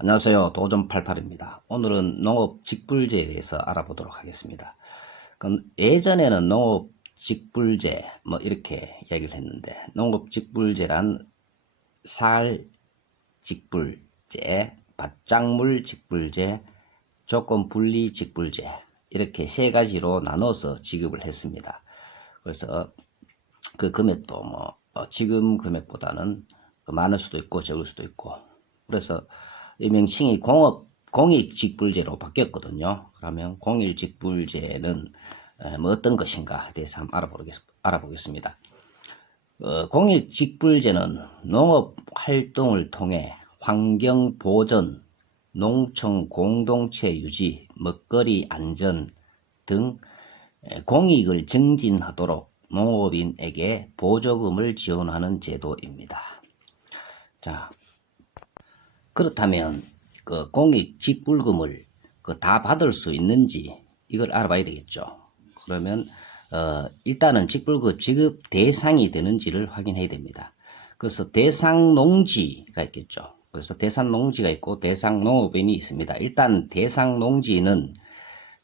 안녕하세요. 도전88입니다. 오늘은 농업 직불제에 대해서 알아보도록 하겠습니다. 그럼 예전에는 농업 직불제 뭐 이렇게 이야기를 했는데, 농업 직불제란 살 직불제, 밭작물 직불제, 조건 분리 직불제, 이렇게 세 가지로 나눠서 지급을 했습니다. 그래서 그 금액도 지금 금액보다는 많을 수도 있고 적을 수도 있고, 그래서 이 명칭이 공익직불제로 바뀌었거든요. 그러면 공익직불제는 뭐 어떤 것인가 대해서 한번 알아보겠습니다. 공익직불제는 농업활동을 통해 환경보전, 농촌 공동체 유지, 먹거리 안전 등 공익을 증진하도록 농업인에게 보조금을 지원하는 제도입니다. 자, 그렇다면 그 공익 직불금을 다 받을 수 있는지 이걸 알아봐야 되겠죠. 그러면 일단은 직불금 지급 대상이 되는지를 확인해야 됩니다. 그래서 대상 농지가 있겠죠. 그래서 대상 농지가 있고 대상 농업인이 있습니다. 일단 대상 농지는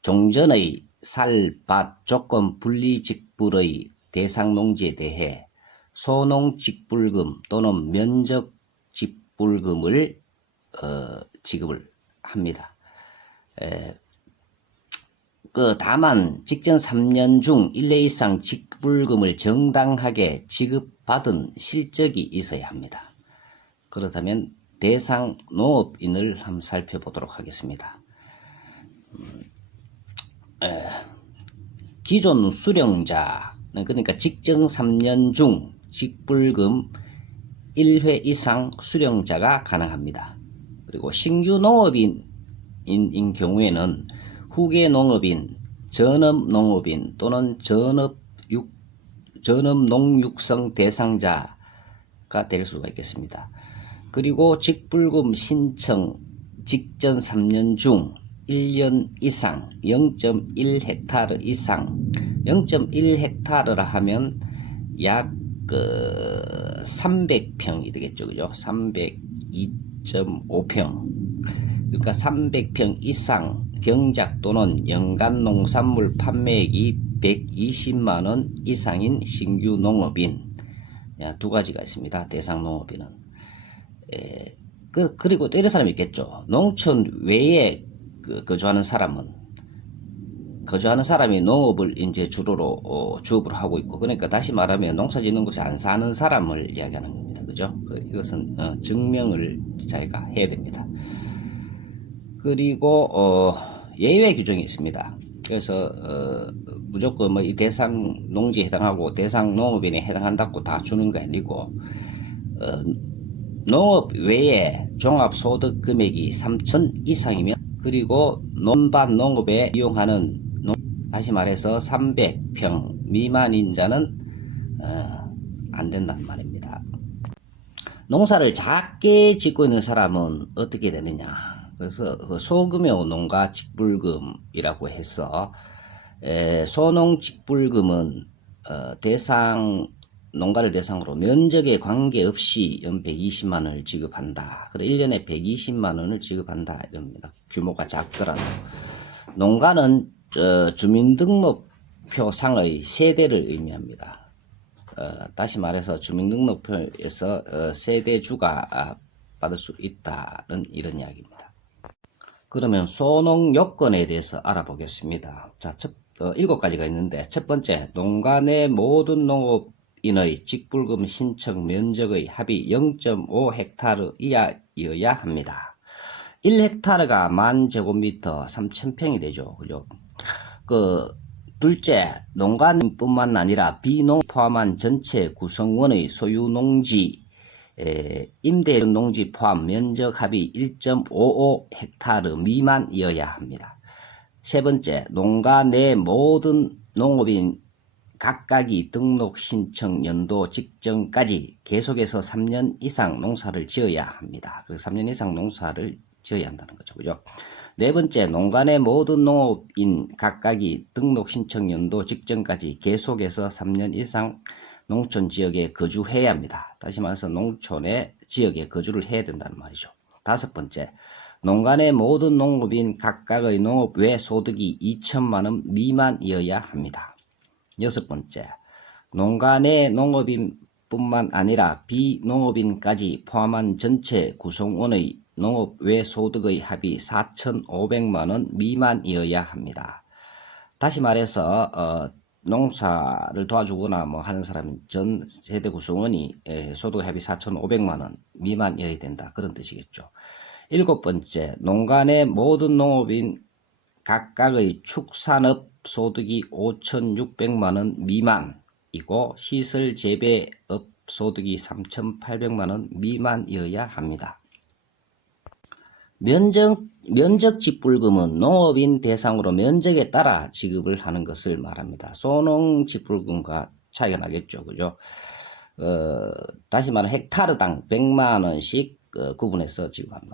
종전의 살, 밭, 조건 분리 직불의 대상 농지에 대해 소농 직불금 또는 면적 직불금을 지급을 합니다. 다만 직전 3년 중 1회 이상 직불금을 정당하게 지급받은 실적이 있어야 합니다. 그렇다면 대상 농업인을 한번 살펴보도록 하겠습니다. 기존 수령자는 그러니까 직전 3년 중 직불금 1회 이상 수령자가 가능합니다. 그리고 신규 농업인인 경우에는 후계 농업인, 전업 농업인 또는 전업 농육성 대상자가 될 수가 있겠습니다. 그리고 직불금 신청 직전 3년 중 1년 이상 0.1헥타르 이상 0.1헥타르라 하면 약 300평이 되겠죠. 그죠? 302.5평. 그러니까 300평 이상 경작 또는 연간 농산물 판매액이 120만원 이상인 신규 농업인. 두 가지가 있습니다. 대상 농업인은. 그리고 또 이런 사람이 있겠죠. 농촌 외에 거주하는 사람이 농업을 이제 주로로 주업을 하고 있고, 그러니까 다시 말하면 농사 짓는 곳에 안 사는 사람을 이야기하는 겁니다. 그죠? 이것은 증명을 자기가 해야 됩니다. 그리고 예외 규정이 있습니다. 그래서 무조건 뭐 이 대상 농지에 해당하고 대상 농업인에 해당한다고 다 주는 게 아니고, 농업 외에 종합소득 금액이 3천 이상이면, 그리고 논밭 농업에 이용하는 다시 말해서 300평 미만인 자는 안 된단 말입니다. 농사를 작게 짓고 있는 사람은 어떻게 되느냐. 그래서 소규모 농가 직불금이라고 해서 소농 직불금은 농가를 대상으로 면적에 관계없이 연 120만 원을 지급한다. 그래 1년에 120만 원을 지급한다 이럽니다. 규모가 작더라도. 농가는 주민등록표상의 세대를 의미합니다. 다시 말해서 주민등록표에서 세대주가 받을 수 있다는 이런 이야기입니다. 그러면 소농 요건에 대해서 알아보겠습니다. 자, 7가지가 있는데, 첫 번째, 농가 내 모든 농업인의 직불금 신청 면적의 합이 0.5헥타르 이하여야 합니다. 1헥타르가 1000제곱미터 3000평이 되죠. 그죠? 둘째, 농가뿐만 아니라 비농 포함한 전체 구성원의 소유 농지, 임대 농지 포함 면적 합이 1.55헥타르 미만이어야 합니다. 세 번째, 농가 내 모든 농업인 각각이 등록 신청 연도 직전까지 계속해서 3년 이상 농사를 지어야 합니다. 그래서 3년 이상 농사를 지어야 한다는 거죠. 그죠? 네 번째, 농가 내 모든 농업인 각각이 등록 신청 연도 직전까지 계속해서 3년 이상 농촌 지역에 거주해야 합니다. 다시 말해서 농촌의 지역에 거주를 해야 된다는 말이죠. 다섯 번째, 농가 내 모든 농업인 각각의 농업 외 소득이 2천만 원 미만이어야 합니다. 6번째, 농가 내 농업인 뿐만 아니라 비농업인까지 포함한 전체 구성원의 농업 외 소득의 합이 4,500만 원 미만이어야 합니다. 다시 말해서 농사를 도와주거나 뭐 하는 사람 전 세대 구성원이 소득 합이 4,500만 원 미만이어야 된다, 그런 뜻이겠죠. 7번째, 농가 내 모든 농업인 각각의 축산업 소득이 5,600만 원 미만이고 시설 재배업 소득이 3,800만 원 미만이어야 합니다. 면적 직불금은 농업인 대상으로 면적에 따라 지급을 하는 것을 말합니다. 소농 직불금과 차이가 나겠죠, 그죠? 다시 말하면 헥타르당 100만 원씩 구분해서 지급합니다.